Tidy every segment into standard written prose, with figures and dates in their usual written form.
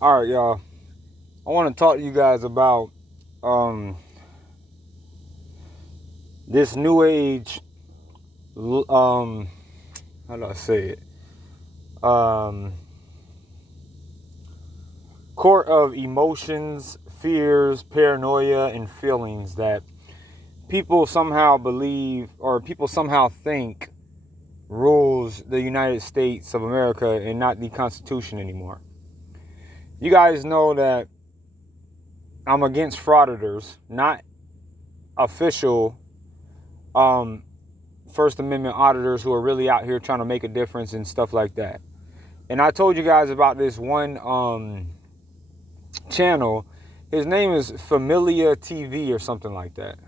All right, y'all. I want to talk to you guys about um, this new age. How do I say it? Um, Court of emotions, fears, paranoia, and feelings that people somehow believe or people somehow think rules the United States of America and not the Constitution anymore. You guys know that I'm against frauditors, not official um, First Amendment auditors who are really out here trying to make a difference and stuff like that. And I told you guys about this one channel. His name is Familia TV or something like that.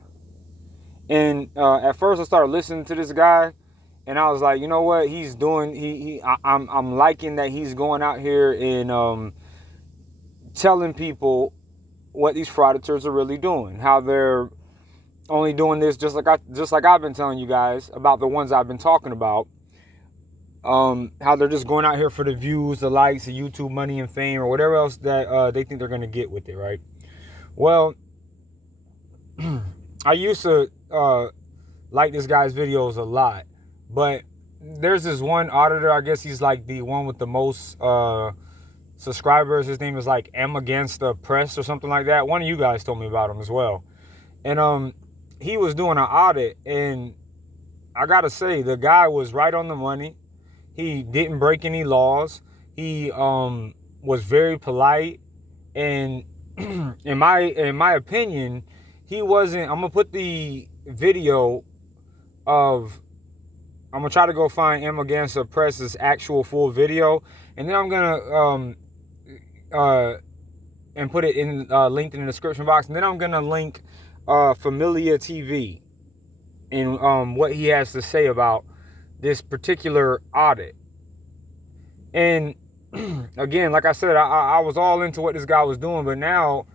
And at first I started listening to this guy, and I was like, you know what he's doing? I'm liking that he's going out here and telling people what these frauditors are really doing, how they're only doing this just like I've been telling you guys about the ones I've been talking about. How they're just going out here for the views, the likes, the YouTube money and fame, or whatever else that they think they're gonna get with it, right? Well, I used to like this guy's videos a lot, but there's this one auditor. I guess he's like the one with the most subscribers. His name is like M Against the Press or something like that. One of you guys told me about him as well, and he was doing an audit, and I gotta say the guy was right on the money. He didn't break any laws. He was very polite, and in my opinion, he wasn't. I'm gonna put the video of. I'm gonna try to go find M Against the Press's actual full video, and then I'm gonna uh and put it in linked in the description box, and then I'm gonna link Familia TV and what he has to say about this particular audit. And again, like I said, I was all into what this guy was doing, but now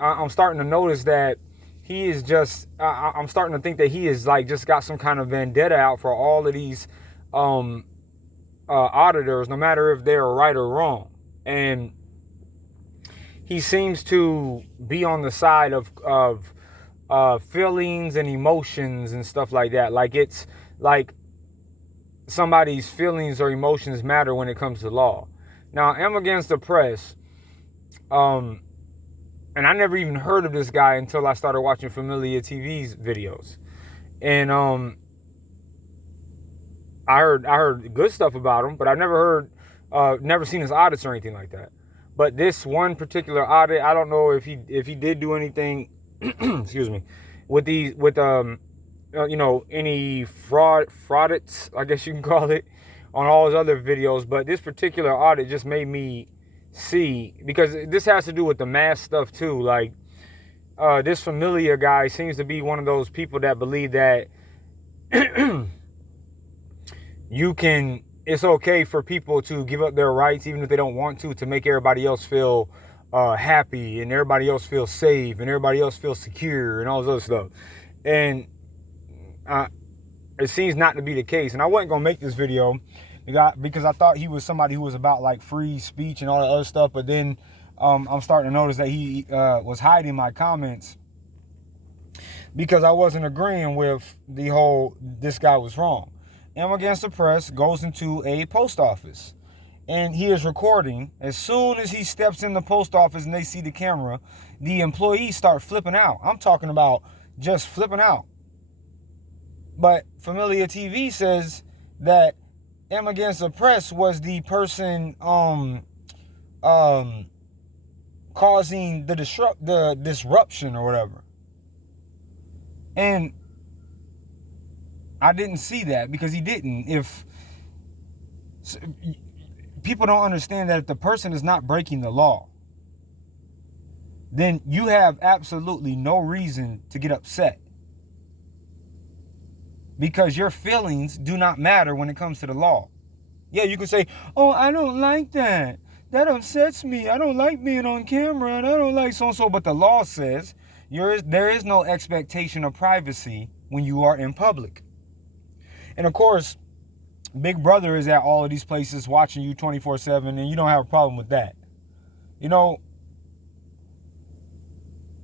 I'm starting to notice that he is just, I'm starting to think that he is like just got some kind of vendetta out for all of these auditors, no matter if they're right or wrong. And he seems to be on the side of feelings and emotions and stuff like that. Like it's like somebody's feelings or emotions matter when it comes to law. Now, I'm against the press, and I never even heard of this guy until I started watching Familia TV's videos, and I heard good stuff about him, but I've never seen his audits or anything like that. But this one particular audit, I don't know if he did do anything, excuse me, with any fraudits, I guess you can call it, on all his other videos. But this particular audit just made me see, because this has to do with the mass stuff too. Like this Familia guy seems to be one of those people that believe that it's okay for people to give up their rights even if they don't want to make everybody else feel happy, and everybody else feel safe, and everybody else feel secure, and all this other stuff. And it seems not to be the case. And I wasn't gonna make this video because I thought he was somebody who was about like free speech and all that other stuff. But then I'm starting to notice that he was hiding my comments because I wasn't agreeing with the whole this guy was wrong. M Against the Press goes into a post office, and he is recording. As soon as he steps in the post office and they see the camera, the employees start flipping out. I'm talking about just flipping out. But Familia TV says that M Against the Press was the person causing the disruption or whatever. And I didn't see that because he didn't. If people don't understand that if the person is not breaking the law, then you have absolutely no reason to get upset, because your feelings do not matter when it comes to the law. Yeah, you can say, oh, I don't like that. That upsets me. I don't like being on camera, and I don't like so-and-so. But the law says there is no expectation of privacy when you are in public. And of course, Big Brother is at all of these places watching you 24/7, and you don't have a problem with that. You know,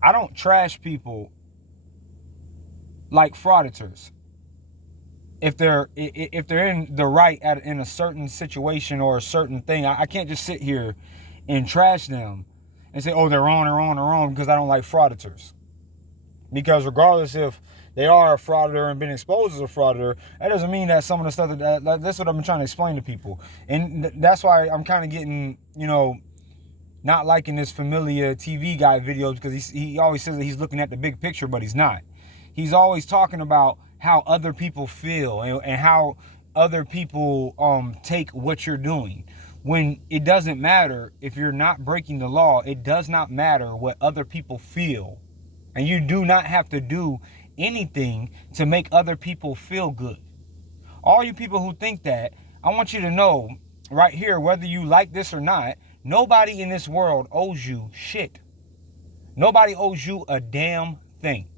I don't trash people like frauditors. If they're in the right in a certain situation or a certain thing, I can't just sit here and trash them and say, oh, they're wrong because I don't like frauditors. Because regardless if they are a frauditor and been exposed as a frauditor, that doesn't mean that some of the stuff that's what I've been trying to explain to people. And that's why I'm kind of getting, not liking this Familia TV guy videos, because he always says that he's looking at the big picture, but he's not. He's always talking about how other people feel and how other people take what you're doing. When it doesn't matter if you're not breaking the law, it does not matter what other people feel. And you do not have to do anything to make other people feel good. All you people who think that, I want you to know right here, whether you like this or not, nobody in this world owes you shit. Nobody owes you a damn thing.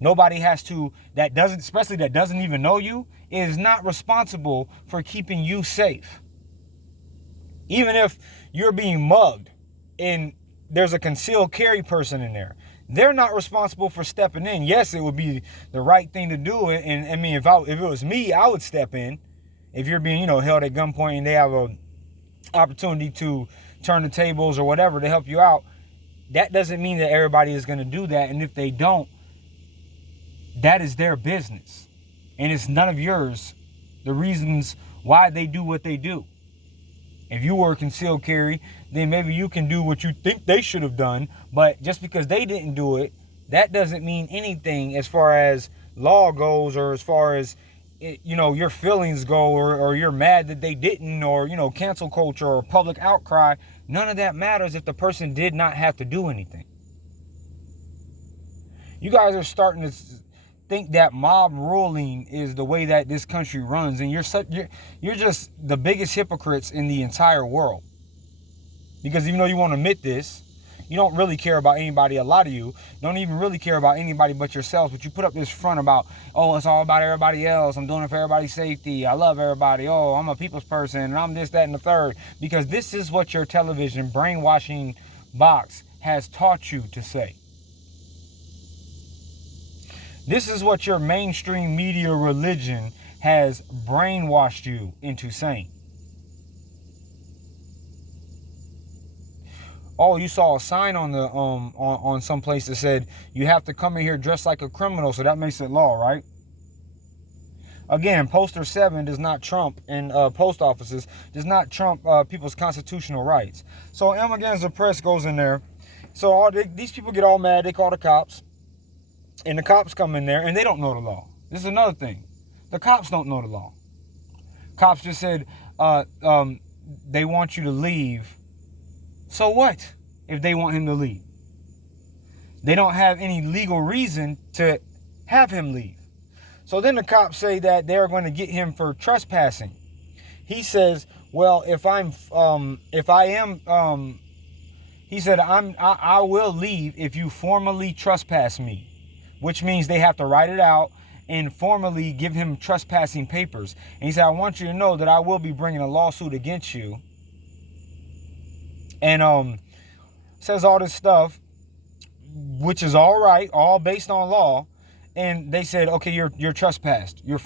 Nobody has to, especially that doesn't even know you, is not responsible for keeping you safe. Even if you're being mugged and there's a concealed carry person in there, they're not responsible for stepping in. Yes, it would be the right thing to do. And I mean, if it was me, I would step in. If you're being, held at gunpoint and they have a opportunity to turn the tables or whatever to help you out, that doesn't mean that everybody is going to do that. And if they don't, that is their business. And it's none of yours, the reasons why they do what they do. If you were a concealed carry, then maybe you can do what you think they should have done. But just because they didn't do it, that doesn't mean anything as far as law goes, or as far as, your feelings go, or you're mad that they didn't, or, cancel culture or public outcry. None of that matters if the person did not have to do anything. You guys are starting to think that mob ruling is the way that this country runs, and you're just the biggest hypocrites in the entire world. Because even though you won't admit this, you don't really care about anybody. A lot of you don't even really care about anybody but yourselves, but you put up this front about, oh, it's all about everybody else, I'm doing it for everybody's safety, I love everybody, oh, I'm a people's person, and I'm this, that, and the third. Because this is what your television brainwashing box has taught you to say. This is what your mainstream media religion has brainwashed you into saying. Oh, you saw a sign on the on some place that said you have to come in here dressed like a criminal, so that makes it law, right? Again, poster 7 does not trump, and post offices does not trump people's constitutional rights. So M against the press goes in there. So these people get all mad. They call the cops. And the cops come in there and they don't know the law. This is another thing. The cops don't know the law. Cops just said they want you to leave. So what if they want him to leave? They don't have any legal reason to have him leave. So then the cops say that they're going to get him for trespassing. He says, well, he said, I will leave if you formally trespass me. Which means they have to write it out and formally give him trespassing papers. And he said, I want you to know that I will be bringing a lawsuit against you. And says all this stuff, which is all right, all based on law. And they said, okay, you're trespassed. He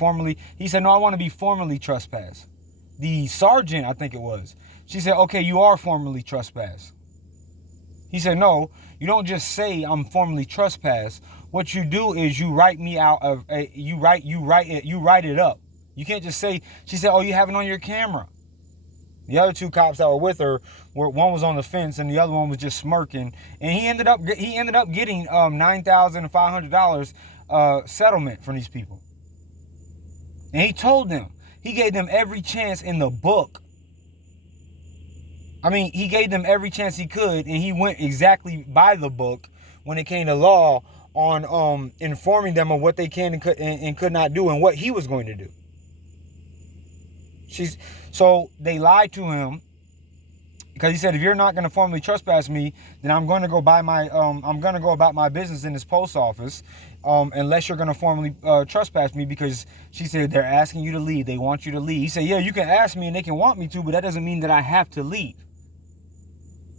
said, no, I want to be formally trespassed. The sergeant, I think it was, she said, okay, you are formally trespassed. He said, no, you don't just say I'm formally trespassed. What you do is you write me out of you write it up. You can't just say. She said, oh, you have it on your camera. The other two cops that were with her, one was on the fence and the other one was just smirking. And he ended up getting $9,500 settlement from these people. And he told them, he gave them every chance in the book. I mean, he gave them every chance he could, and he went exactly by the book when it came to law on informing them of what they can and could not do and what he was going to do. So they lied to him because he said, if you're not going to formally trespass me, then I'm going to go about my business in this post office, unless you're going to formally trespass me. Because she said they're asking you to leave, they want you to leave. He said, yeah, you can ask me and they can want me to, but that doesn't mean that I have to leave.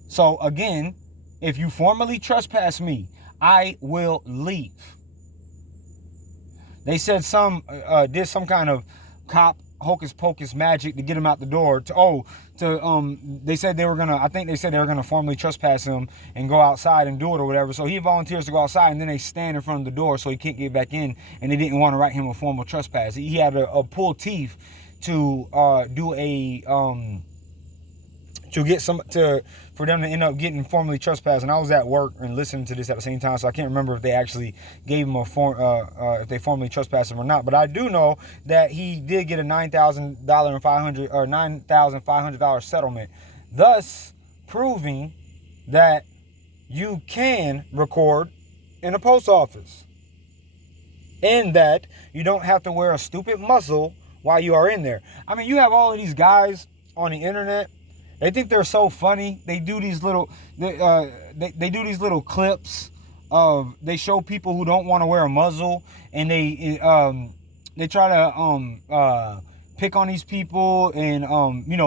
So again, if you formally trespass me, I will leave. They said did some kind of cop hocus pocus magic to get him out the door. They said they were gonna. I think they said they were gonna formally trespass him and go outside and do it or whatever. So he volunteers to go outside, and then they stand in front of the door so he can't get back in. And they didn't want to write him a formal trespass. He had a pull teeth to do a for them to end up getting formally trespassed. And I was at work and listening to this at the same time, so I can't remember if they actually gave him if they formally trespassed him or not. But I do know that he did get a $9,500 settlement, thus proving that you can record in a post office, and that you don't have to wear a stupid muzzle while you are in there. I mean, you have all of these guys on the internet. They think they're so funny. They do these little they do these little clips of, they show people who don't want to wear a muzzle, and they try to pick on these people and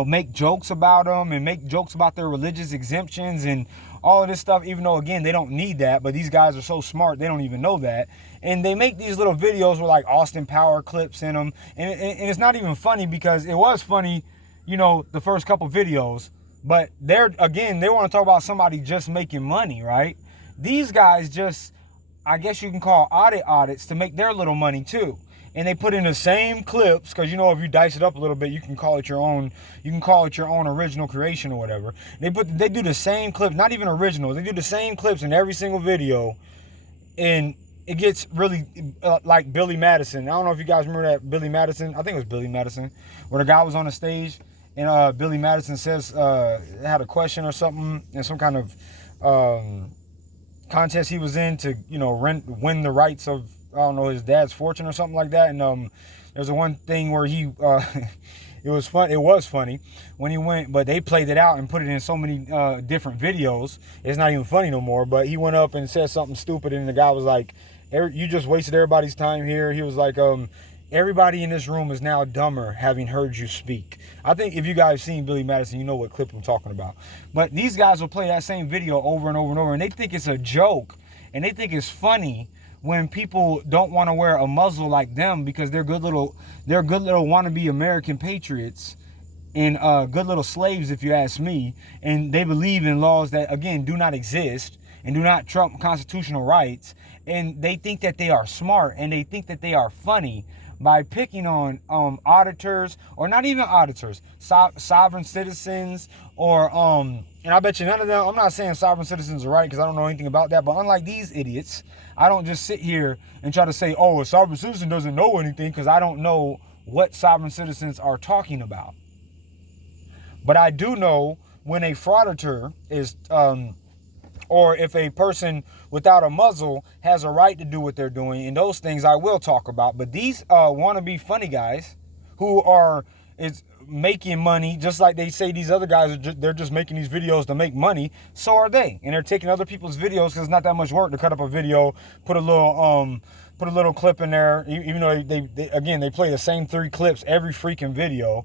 make jokes about them and make jokes about their religious exemptions and all of this stuff, even though, again, they don't need that. But these guys are so smart, they don't even know that. And they make these little videos with like Austin Power clips in them, and it's not even funny, because it was funny, the first couple videos, but they want to talk about somebody just making money, right? These guys just, I guess you can call audits to make their little money too. And they put in the same clips, because if you dice it up a little bit, you can call it your own original creation or whatever. They do the same clips, not even original. They do the same clips in every single video, and it gets really like Billy Madison. I don't know if you guys remember that Billy Madison. I think it was Billy Madison, where the guy was on the stage, and Billy Madison says had a question or something in some kind of contest he was in to win the rights of, I don't know, his dad's fortune or something like that. And there's a one thing where he it was funny when he went, but they played it out and put it in so many different videos, it's not even funny no more. But he went up and said something stupid, and the guy was like, you just wasted everybody's time here. He was like, everybody in this room is now dumber having heard you speak. I think if you guys seen Billy Madison, you know what clip I'm talking about. But these guys will play that same video over and over and over, and they think it's a joke, and they think it's funny when people don't want to wear a muzzle like them, because they're good little wannabe American patriots and good little slaves, if you ask me. And they believe in laws that, again, do not exist and do not trump constitutional rights. And they think that they are smart, and they think that they are funny by picking on auditors, or not even auditors, sovereign citizens, or and I bet you none of them, I'm not saying sovereign citizens are right, because I don't know anything about that, but unlike these idiots, I don't just sit here and try to say, a sovereign citizen doesn't know anything, because I don't know what sovereign citizens are talking about. But I do know when a frauditor is or if a person without a muzzle has a right to do what they're doing, and those things I will talk about. But these wannabe funny guys who are making money, just like they say these other guys they're just making these videos to make money, so are they. And they're taking other people's videos, because it's not that much work to cut up a video, put a little clip in there, even though they play the same 3 clips every freaking video.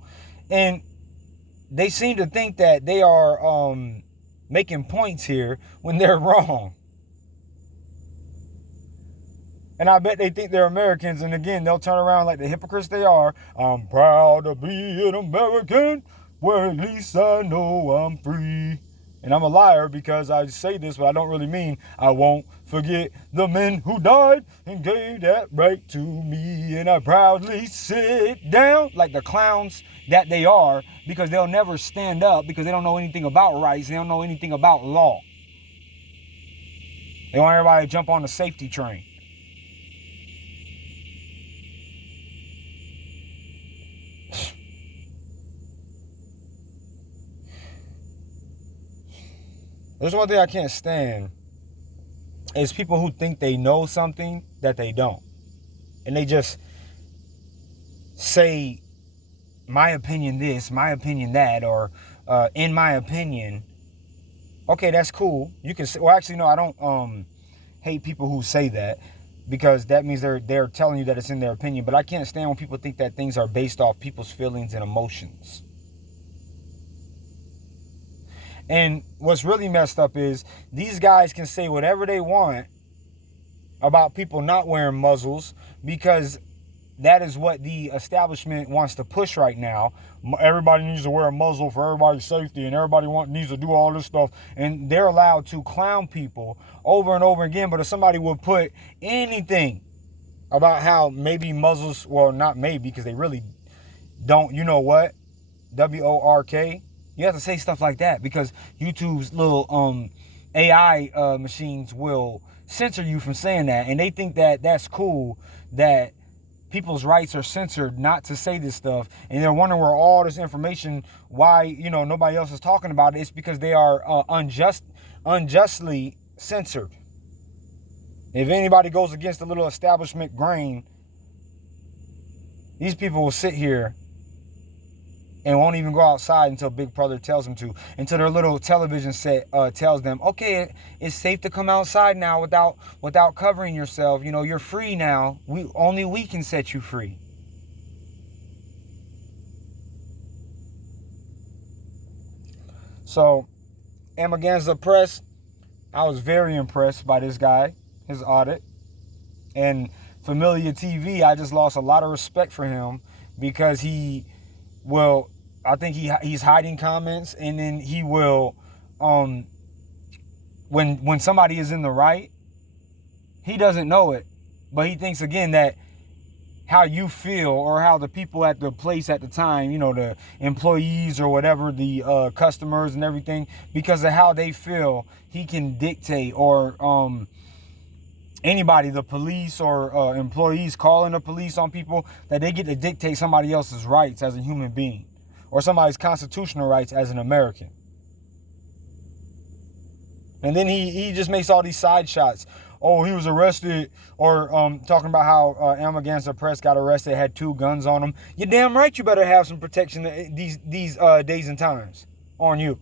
And they seem to think that they are making points here when they're wrong. And I bet they think they're Americans, and again, they'll turn around like the hypocrites they are. I'm proud to be an American, where at least I know I'm free. And I'm a liar, because I say this, but I don't really mean I won't forget the men who died and gave that right to me. And I proudly sit down like the clowns that they are, because they'll never stand up, because they don't know anything about rights. They don't know anything about law. They want everybody to jump on the safety train. There's one thing I can't stand, is people who think they know something that they don't. And they just say, my opinion this, my opinion that, or in my opinion. Okay, that's cool. You can say, well, actually, no, I don't hate people who say that, because that means they're telling you that it's in their opinion. But I can't stand when people think that things are based off people's feelings and emotions. And what's really messed up is these guys can say whatever they want about people not wearing muzzles because that is what the establishment wants to push right now. Everybody needs to wear a muzzle for everybody's safety, and everybody needs to do all this stuff. And they're allowed to clown people over and over again. But if somebody would put anything about how maybe muzzles, well, not maybe, because they really don't, you know what? WORK. You have to say stuff like that because YouTube's little AI machines will censor you from saying that. And they think that that's cool, that people's rights are censored not to say this stuff, and they're wondering where all this information, why, you know, nobody else is talking about it. It's because they are unjustly censored. If anybody goes against the little establishment grain, these people will sit here and won't even go outside until Big Brother tells them to, until their little television set tells them, okay, it's safe to come outside now without covering yourself. You know, you're free now. Only we can set you free. So, against the press, I was very impressed by this guy, his audit. And Familia TV, I just lost a lot of respect for him because I think he's hiding comments, and then he will, when somebody is in the right, he doesn't know it, but he thinks again that how you feel or how the people at the place at the time, you know, the employees or whatever, the customers and everything, because of how they feel, he can dictate, or anybody, the police or employees calling the police on people, that they get to dictate somebody else's rights as a human being, or somebody's constitutional rights as an American. And then he just makes all these side shots. Oh, he was arrested, or talking about how Against the Press got arrested, had 2 guns on him. You're damn right you better have some protection these days and times on you.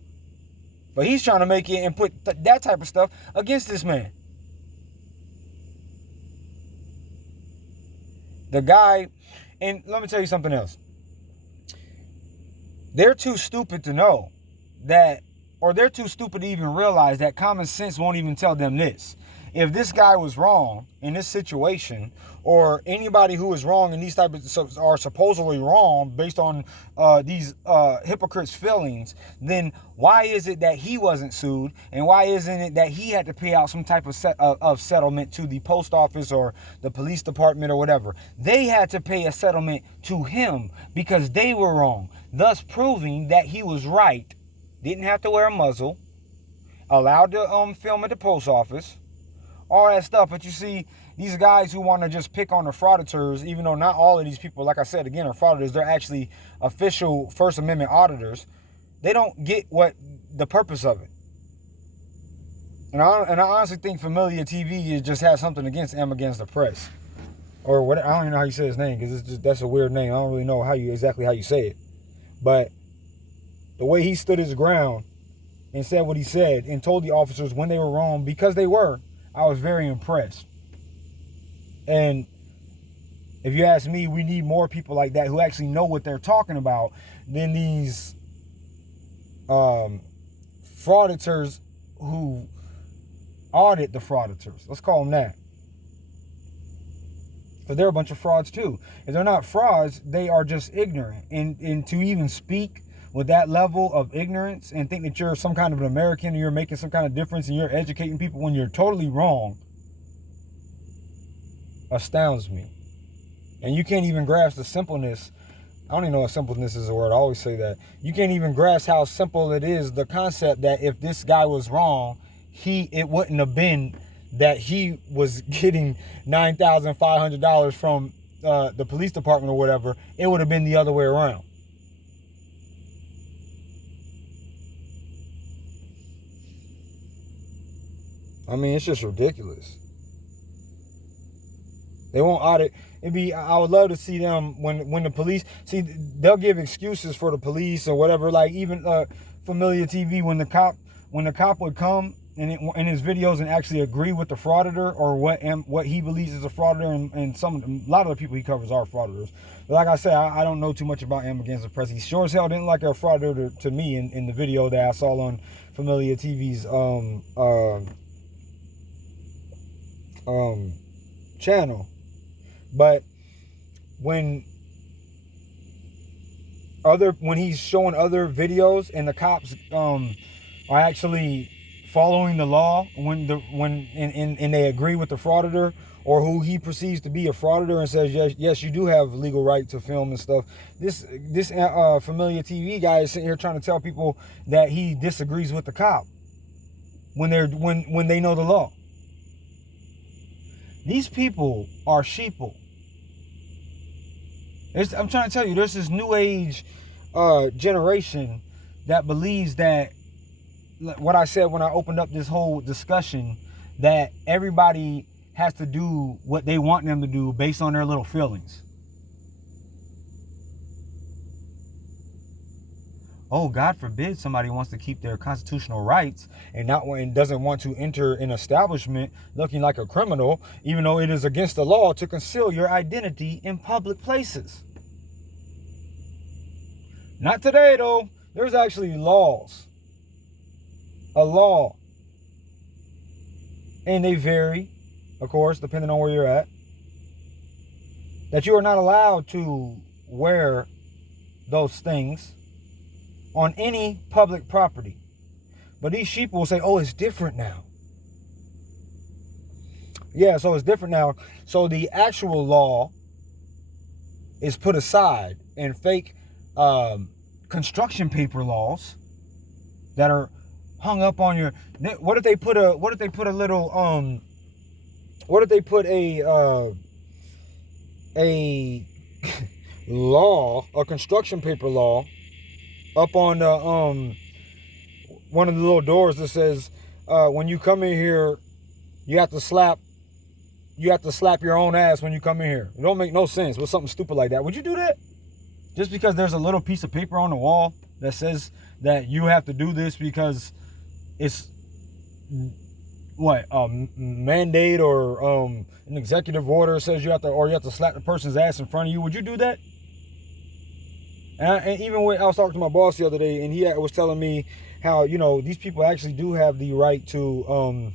But he's trying to make it and put that type of stuff against this man. The guy, and let me tell you something else. They're too stupid to know that, or they're too stupid to even realize that common sense won't even tell them this. If this guy was wrong in this situation, or anybody who is wrong in these types of, are supposedly wrong based on these hypocrites' feelings, then why is it that he wasn't sued? And why isn't it that he had to pay out some type of settlement to the post office or the police department or whatever? They had to pay a settlement to him because they were wrong, thus proving that he was right. Didn't have to wear a muzzle, allowed to film at the post office, all that stuff. But you see, these guys who want to just pick on the frauditors, even though not all of these people, like I said again, are frauditors, they're actually official First Amendment auditors. They don't get what the purpose of it. And I honestly think Familia TV just has something against Against the Press, or what. I don't even know how you say his name, because that's a weird name. I don't really know exactly how you say it, but the way he stood his ground and said what he said and told the officers when they were wrong, because they were, I was very impressed. And if you ask me, we need more people like that who actually know what they're talking about than these frauditors who audit the frauditors. Let's call them that. But they're a bunch of frauds too. If they're not frauds, they are just ignorant. And to even speak with that level of ignorance and think that you're some kind of an American and you're making some kind of difference and you're educating people when you're totally wrong astounds me. And you can't even grasp the simpleness. I don't even know if simpleness is a word. I always say that. You can't even grasp how simple it is, the concept that if this guy was wrong, it wouldn't have been that he was getting $9,500 from the police department or whatever. It would have been the other way around. I mean, it's just ridiculous. They won't audit. I would love to see them when the police, see, they'll give excuses for the police or whatever. Like even Familia TV, when the cop would come in his videos and actually agree with the frauditor or what he believes is a frauditor, and a lot of the people he covers are frauditors. But like I said, I don't know too much about him against the press. He sure as hell didn't like a frauditor to me in the video that I saw on Familiar TV's channel. But when he's showing other videos and the cops are actually following the law, when they agree with the frauditor, or who he perceives to be a frauditor, and says yes you do have legal right to film and stuff, this Familiar TV guy is sitting here trying to tell people that he disagrees with the cop when they know the law. These people are sheeple. I'm trying to tell you, there's this new age generation that believes that what I said when I opened up this whole discussion, that everybody has to do what they want them to do based on their little feelings. Oh, God forbid somebody wants to keep their constitutional rights and doesn't want to enter an establishment looking like a criminal, even though it is against the law to conceal your identity in public places. Not today, though. There's actually laws. A law. And they vary, of course, depending on where you're at, that you are not allowed to wear those things on any public property. But these sheep will say, oh, it's different now. Yeah, so it's different now. So the actual law is put aside, and fake construction paper laws that are hung up on your... What if they put a law, a construction paper law, up on the one of the little doors that says when you come in here you have to slap your own ass when you come in here. It don't make no sense with something stupid like that. Would you do that? Just because there's a little piece of paper on the wall that says that you have to do this because it's what a mandate or an executive order says you have to slap the person's ass in front of you. Would you do that? And even when I was talking to my boss the other day, and he was telling me how, you know, these people actually do have the right to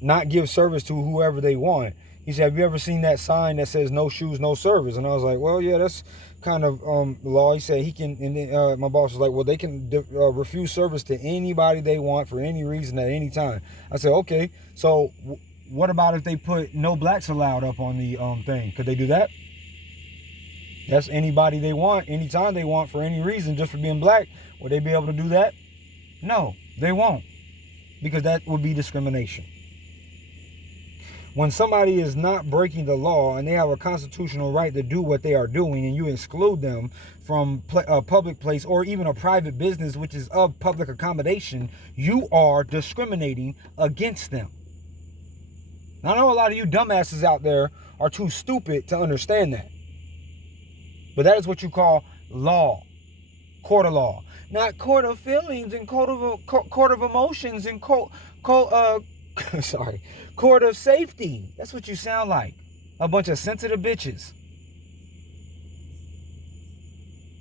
not give service to whoever they want. He said, have you ever seen that sign that says no shoes, no service? And I was like, well, yeah, that's kind of law. He said he can, and then my boss was like, well, they can refuse service to anybody they want for any reason at any time. I said, okay, so what about if they put no blacks allowed up on the thing? Could they do that? That's anybody they want, anytime they want, for any reason, just for being black. Would they be able to do that? No, they won't, because that would be discrimination. When somebody is not breaking the law and they have a constitutional right to do what they are doing, and you exclude them from a public place or even a private business which is of public accommodation, you are discriminating against them. Now, I know a lot of you dumbasses out there are too stupid to understand that. But that is what you call law, court of law, not court of feelings and court of emotions and court of safety. That's what you sound like, a bunch of sensitive bitches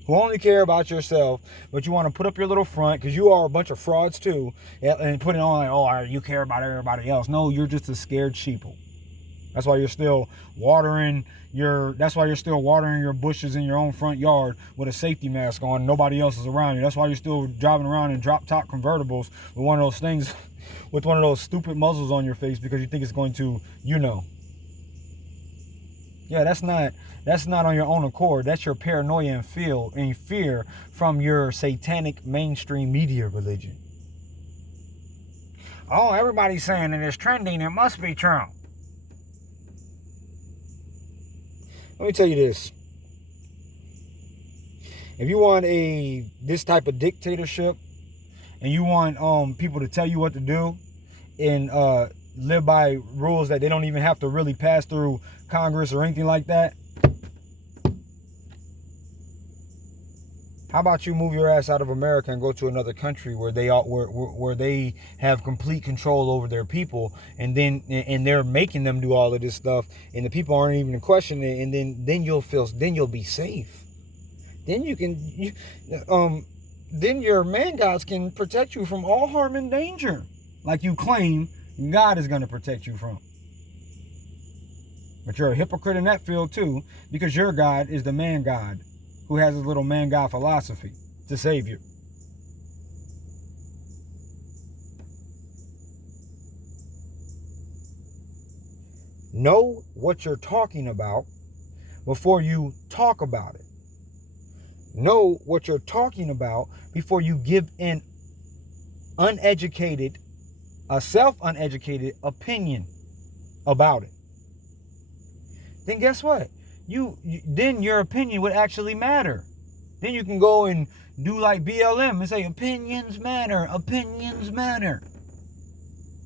who only care about yourself, but you want to put up your little front because you are a bunch of frauds too, and put it on like, oh, you care about everybody else. No, you're just a scared sheeple. That's why you're still watering your bushes in your own front yard with a safety mask on. Nobody else is around you. That's why you're still driving around in drop top convertibles with one of those things, with one of those stupid muzzles on your face because you think it's going to, Yeah, that's not on your own accord. That's your paranoia and fear from your satanic mainstream media religion. Oh, everybody's saying that it's trending. It must be true. Let me tell you this. If you want this type of dictatorship and you want people to tell you what to do and live by rules that they don't even have to really pass through Congress or anything like that, how about you move your ass out of America and go to another country where they have complete control over their people, and they're making them do all of this stuff, and the people aren't even questioning it, and then you'll be safe. Then then your man gods can protect you from all harm and danger, like you claim God is going to protect you from. But you're a hypocrite in that field too, because your God is the man God who has his little man God philosophy to save you. Know what you're talking about before you talk about it. Know what you're talking about before you give an a self-uneducated opinion about it. Then guess what? Then your opinion would actually matter. Then you can go and do like BLM and say opinions matter, opinions matter.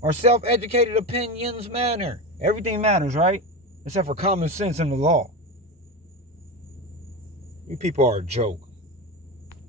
Or self-educated opinions matter. Everything matters, right? Except for common sense and the law. You people are a joke.